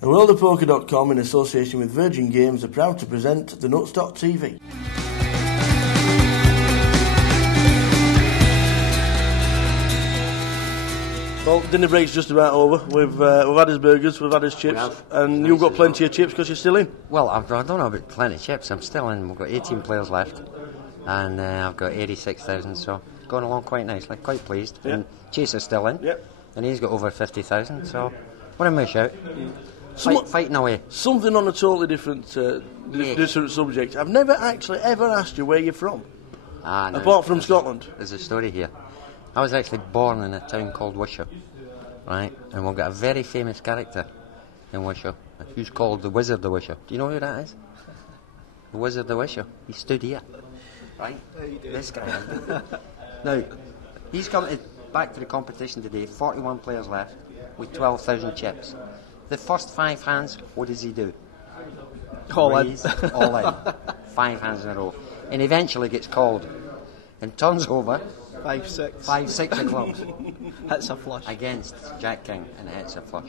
TheWorldOfPoker.com, in association with Virgin Games, are proud to present the Nutstock TV. Well, dinner break's just about over. We've had his burgers, we've had his chips, and you've got plenty of chips because you're still in. Well, I don't know about plenty of chips. I'm still in. We've got 18 players left, and I've got 86,000, so going along quite nicely. Quite pleased. Yep. And Chaser's still in, and he's got over 50,000. So what a miss out. Fighting away. Something on a totally different subject. I've never actually ever asked you where you're from. No, apart from Scotland. There's a story here. I was actually born in a town called Wishaw, right? And we've got a very famous character in Wishaw who's called the Wizard of Wishaw. Do you know who that is? The Wizard of Wishaw. He stood here, right? This guy. Now, he's come back to the competition today. 41 players left with 12,000 chips. The first 5 hands, what does he do? All in. All in. 5 hands in a row. And eventually gets called and turns over 5-6. 5-6 of clubs. Hits a flush. Against Jack King, and it hits a flush.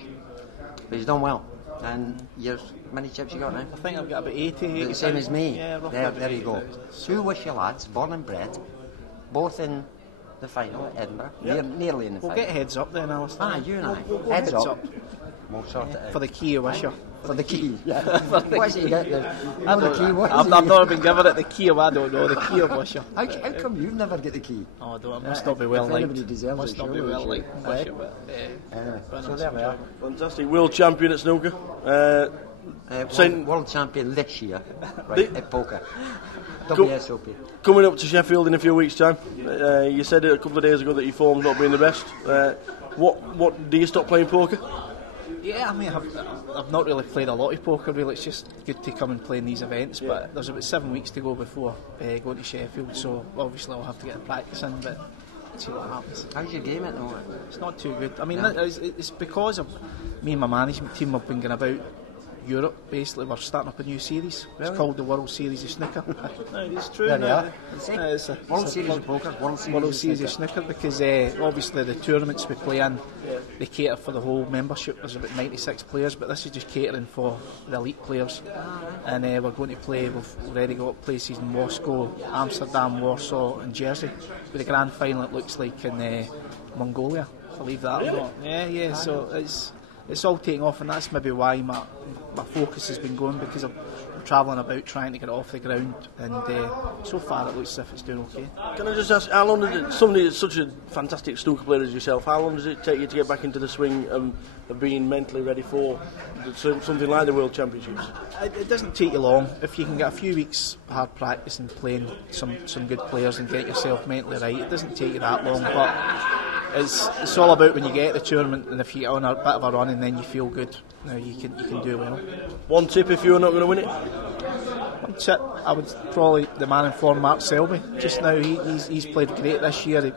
But he's done well. And how many chips you got now? I think I've got about 80. The same as me. Yeah, there you go. 2 Wishaw lads, born and bred, both in the final at Edinburgh. Nearly in the final. We'll get heads up then, Alistair. You and I. We'll heads up. We'll sort it out. For the key of Wishaw. For the key? Yeah. What is it you get there? I've never been given it, the key of, I don't know, the key of Wishaw. How come you've never get the key? Oh, I don't, must not be well liked. Anybody deserves must not be well liked in Wishaw, but so there we are. Fantastic. World champion at snooker. World champion this year, right, at poker. WSOP. Coming up to Sheffield in a few weeks' time. You said a couple of days ago that your form's not being the best. What do you stop playing poker? Yeah, I mean, I've not really played a lot of poker, really. It's just good to come and play in these events, but there's about 7 weeks to go before going to Sheffield, so obviously I'll have to get the practice in, but see what happens. How's your game at the moment? It's not too good. I mean, it's because of me and my management team have been going about Europe. Basically, we're starting up a new series. Really? It's called the World Series of Snooker. No, it's true. It's a World Series of Poker, World Series of Snooker, because obviously the tournaments we play in, they cater for the whole membership. There's about 96 players, but this is just catering for the elite players. And we're going to play. We've already got places in Moscow, Amsterdam, Warsaw, and Jersey. With the grand final, it looks like in Mongolia. Believe that or not? Yeah. So it's all taking off, and that's maybe why my focus has been going, because I'm travelling about trying to get it off the ground, and so far it looks as if it's doing okay. Can I just ask, how long does it, somebody that's such a fantastic snooker player as yourself, how long does it take you to get back into the swing of being mentally ready for something like the World Championships? It doesn't take you long. If you can get a few weeks hard practice and playing some good players and get yourself mentally right, it doesn't take you that long, but it's all about when you get the tournament, and if you get on a bit of a run and then you feel good, you can do well. One tip if you're not going to win it? One tip, I would probably the man in form, Mark Selby. Just now he's played great this year.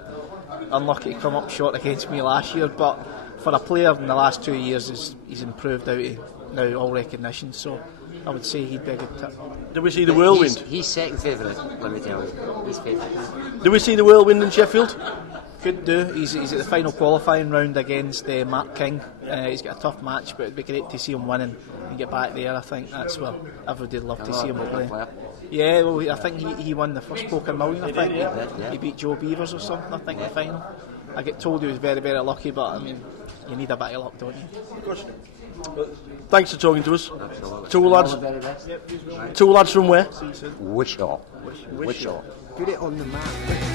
Unlucky to come up short against me last year, but for a player in the last 2 years he's improved out of now all recognition, so I would say he'd be a good tip. Do we see the whirlwind? He's second favourite, let me tell you. He's favourite. Do we see the whirlwind in Sheffield? Could do. He's at the final qualifying round against Mark King. He's got a tough match, but it'd be great to see him winning and get back there. I think that's where everybody'd love to see him play. Yeah, well, I think he won the first Poker Million. I think he beat Joe Beavers or something. I think in the final. I get told he was very, very lucky, but I mean, you need a bit of luck, don't you? Of course. Thanks for talking to us. Absolutely. Two lads from where? Wishaw. Put it on the map.